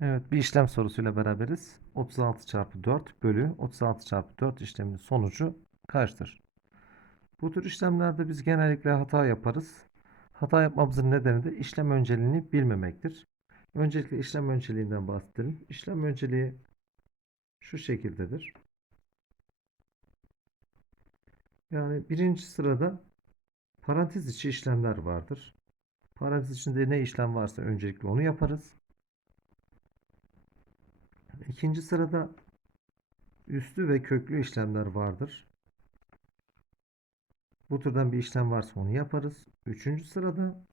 Evet bir işlem sorusuyla beraberiz. 36 çarpı 4 bölü 36 çarpı 4 işleminin sonucu kaçtır? Bu tür işlemlerde biz genellikle hata yaparız. Hata yapmamızın nedeni de işlem önceliğini bilmemektir. Öncelikle işlem önceliğinden bahsedelim. İşlem önceliği şu şekildedir. Yani birinci sırada parantez içi işlemler vardır. Parantez içinde ne işlem varsa öncelikle onu yaparız. İkinci sırada üslü ve köklü işlemler vardır. Bu türden bir işlem varsa onu yaparız. Üçüncü sırada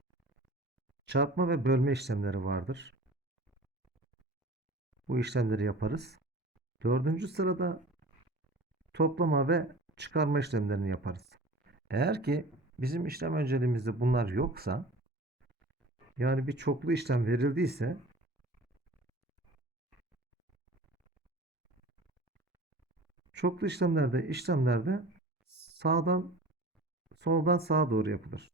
çarpma ve bölme işlemleri vardır. Bu işlemleri yaparız. Dördüncü sırada toplama ve çıkarma işlemlerini yaparız. Eğer ki bizim işlem önceliğimizde bunlar yoksa yani bir çoklu işlem verildiyse Çoklu işlemlerde işlemlerde sağdan soldan sağa doğru yapılır.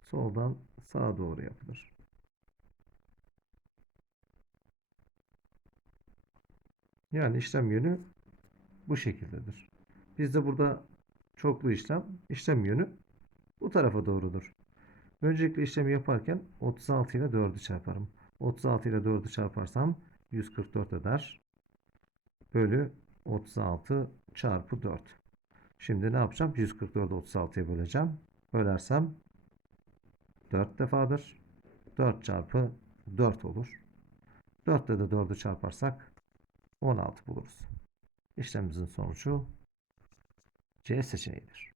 Soldan sağa doğru yapılır. Yani işlem yönü bu şekildedir. Bizde burada çoklu işlem, işlem yönü bu tarafa doğrudur. Öncelikle işlemi yaparken 36 ile 4'ü çarparım. 36 ile 4'ü çarparsam 144 eder bölü 36 çarpı 4. Şimdi ne yapacağım? 144'ü 36'ya böleceğim. Bölersem 4 defadır. 4 çarpı 4 olur. 4 ile de 4'ü çarparsak 16 buluruz. İşlemimizin sonucu C seçeneğidir.